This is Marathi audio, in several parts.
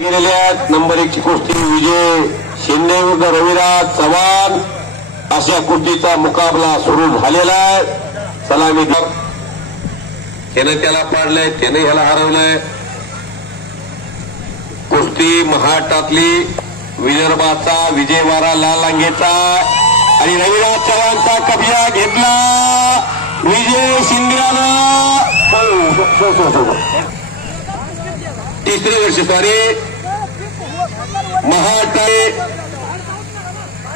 गेलेल्या नंबर 1 ची कुस्ती विजय शिंदे विरुद्ध रविराज चव्हाण अशा कुस्तीचा मुकाबला सुरू झालेला आहे. सलामी त्यानं त्याला पाडलंय, त्याने ह्याला हरवलंय. कुस्ती महाराष्ट्रातली विदर्भाचा विजयवाडा लाल लांगेचा आणि रविराज चव्हाणचा कब्जा घेतला विजय शिंदेनं. तिसरे वर्ष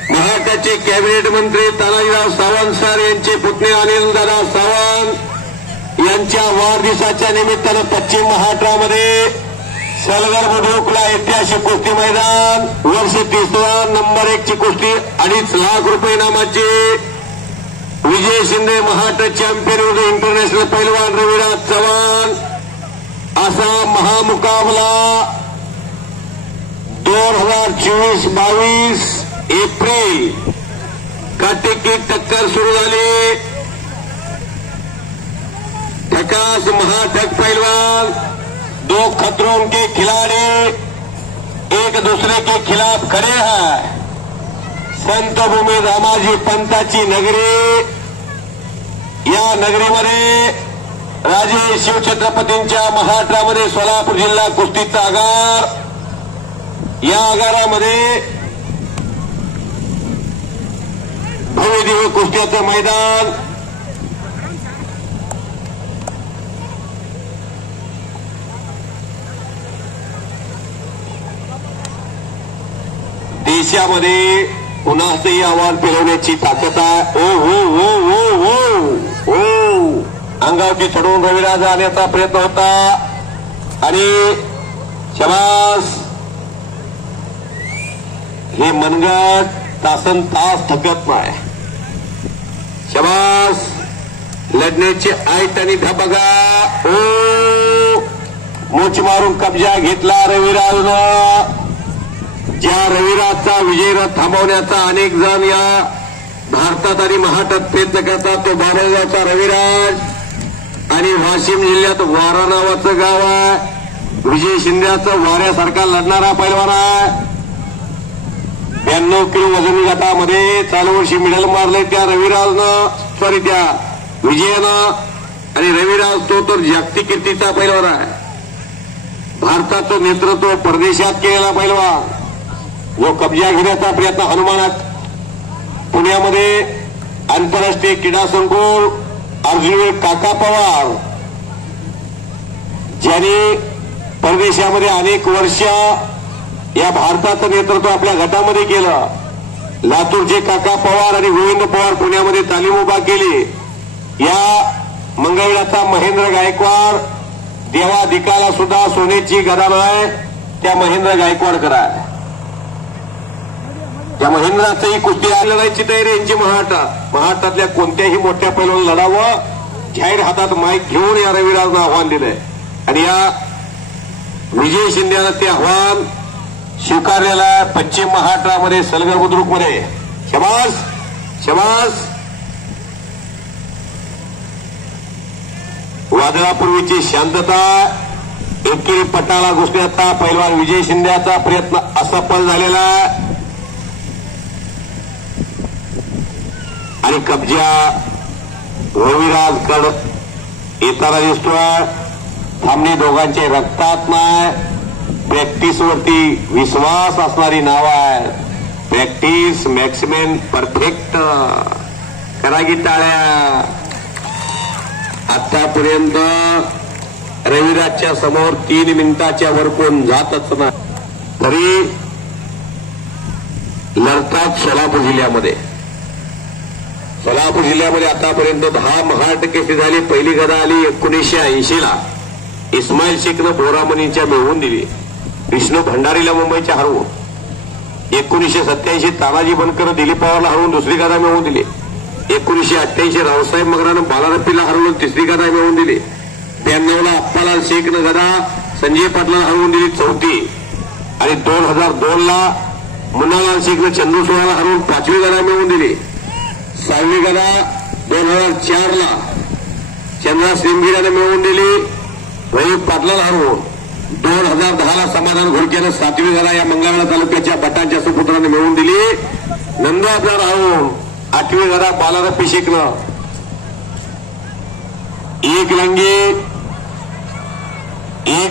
महाराष्ट्राचे कॅबिनेट मंत्री तानाजीराव सावंत सर यांचे पुतणे अनिलदादा सावंत यांच्या वाढदिवसाच्या निमित्तानं पश्चिम महाराष्ट्रामध्ये सलगर बुद्रुकला ऐतिहासिक कुस्ती मैदान वर्ष 3 नंबर 1 ची कुस्ती 2.5 लाख रुपये इनामाची विजय शिंदे महाराष्ट्र चॅम्पियन विरुद्ध इंटरनॅशनल पैलवान रविराज चव्हाण असा महामुकाबला 2024-22 एप्रिल काटेकी टक्कर सुरू झाली. ठकास महाठक पहलवान, 2 खतरों के खिलाड़ी एक दूसरे के खिलाफ खड़े हैं. संत भूमी रामाजी पंताची नगरी, या नगरीमध्ये राजे शिवछत्रपतींच्या महाराष्ट्रामध्ये सोलापूर जिल्हा कुस्तीचा आगार, या आगारामध्ये भव्यदिव्य कुस्त्याचं मैदान. देशामध्ये कुणाचंही आव्हान पेलवण्याची ताकद आहे. ओ हो हो हो हो हो अंगावरती चढवून रविराज आणण्याचा प्रयत्न होता आणि शबास, हे मनगट तासन तास थकत नाही. शबास, लढण्याची ऐट आणि धबगा. ओ मोच मारून कब्जा घेतला रविराजनं. ज्या रविराजचा विजयरथ थांबवण्याचा अनेक जण या भारतात आणि महाराष्ट्रात प्रयत्न करतात, तो बारागावचा रविराज आणि वाशिम जिल्ह्यात वारा नावाचं गाव आहे. विजय शिंदेचं वाऱ्यासारखा लढणारा पैलवान आहे. 92 किलो वजनी गटामध्ये चालू वर्षी मेडल मारले त्या रविराजनं, त्या विजयानं. आणि रविराज तो तर जागतिक कीर्तीचा पैलवान आहे. भारताचं नेतृत्व परदेशात केलेला पैलवान, जो कब्जा घेण्याचा प्रयत्न हनुमानात पुण्यामध्ये आंतरराष्ट्रीय क्रीडा संकुल अर्जुन काका पवार, ज्यांनी परदेशामध्ये अनेक वर्ष या भारताचं नेतृत्व आपल्या गटामध्ये केलं. लातूरचे काका पवार आणि गोविंद पवार पुण्यामध्ये तालीम उभा केली. या मंगळवेढ्याचा महेंद्र गायकवाड, देवा दिकाला सुद्धा सोन्याची गदा आहे, त्या महेंद्र गायकवाड करा. त्या महेंद्राचंही कुस्ती लढायची तयारी यांची महाराष्ट्रातल्या कोणत्याही मोठ्या पैलवान लढावं, जाहीर हातात माईक घेऊन या रविराजनं आव्हान दिलंय. आणि या विजय शिंदेनं ते आव्हान स्वीकारलेलं आहे. पश्चिम महाराष्ट्रामध्ये सलगर बुद्रुकमध्ये. शबास शबास. वादळापूर्वीची शांतता, एकेरी पटाला घुसण्याचा पैलवान विजय शिंदेचा प्रयत्न असफल झालेला आहे आणि कब्जा रविराजकडे येताना दिसतोय. थांबणे दोघांचे रक्तात नाही. प्रॅक्टिसवरती विश्वास असणारी नाव आहे. Practice maximum perfect. करा की टाळ्या. आतापर्यंत रविराजच्या समोर 3 मिनिटाच्या वर कोण जातच नाही. तरी लढतात सोलापूर जिल्ह्यामध्ये. सोलापूर जिल्ह्यामध्ये आतापर्यंत 10 महाराष्ट्र केसरी झाली. पहिली गदा आली 1980 ला. इस्माईल शेखनं बोरामणींच्या मिळवून दिली. विष्णू भंडारीला मुंबईच्या हरवून. 1987 तानाजी बनकर दिलीप पवारला हरवून दुसरी गदा मिळवून दिली. 1988 रावसाहेब मगरानं बालारप्पीला हरवून तिसरी गदा मिळवून दिली. 92 ला अप्पालाल शेखनं गदा संजय पाटलाला हरवून दिली चौथी. आणि 2002 ला मुन्नालाल शेखनं चंदूसोळाला हरवून 5वी गदा मिळवून दिली. 6वी गदा 2004 ला चंद्रा श्रीमगिराने मिळवून दिली. रवी पाटलाला हरवून. 2010ला समाधान घोडकेनं 7वी गदा या मंगळवेढा तालुक्याच्या बटांच्या सुपुत्राने मिळवून दिली. नंदुरबार राहून 8वी गदा बालार पिशेकनं एक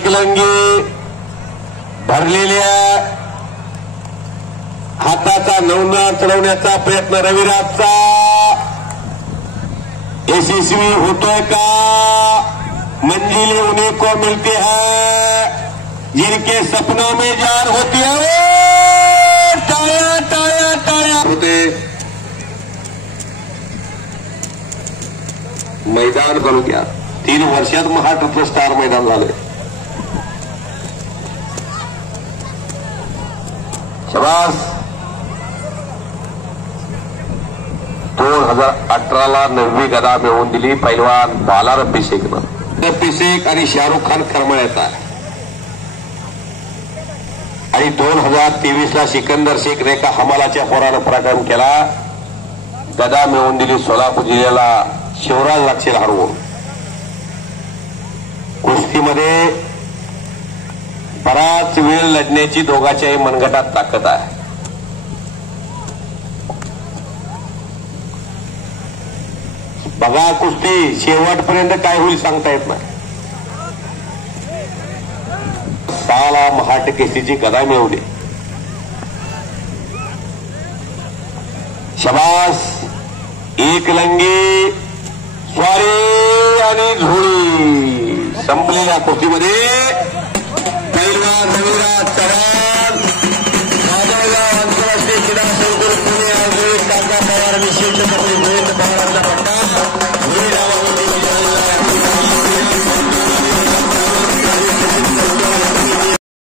लंगी भरलेल्या हाताचा नवना चढवण्याचा प्रयत्न रविराजचा यशस्वी होतोय का? मंजिल उन्हीं को मिलती है जिनके सपनों में जान होती है. टाळ्या टाळ्या टाळ्या होते. मैदान तालुक्यात 3 वर्षात महाराष्ट्रातलं स्टार मैदान झालंय. शाबास. 2018ला 9वी गदा मिळवून दिली पैलवान बालार पिशेकनं. पिशेक आणि शाहरुख खान करमळ्याचा आणि 2023ला सिकंदर शेख रेखा हमालाच्या पोरानं पराक्रम केला. गदा मिळवून दिली सोलापूर जिल्ह्याला शिवराज लागशील हरवून. कुस्तीमध्ये बराच वेळ लढण्याची दोघांच्याही मनगटात ताकद आहे. बघा कुस्ती शेवटपर्यंत काय होईल सांगता येत नाही. 6ला महाराष्ट्र केसरीची गदा मिळवली. शबास. एक लंगी स्वारी आणि झोळी संपलेल्या कुस्तीमध्ये पैलवान रविराज चव्हाण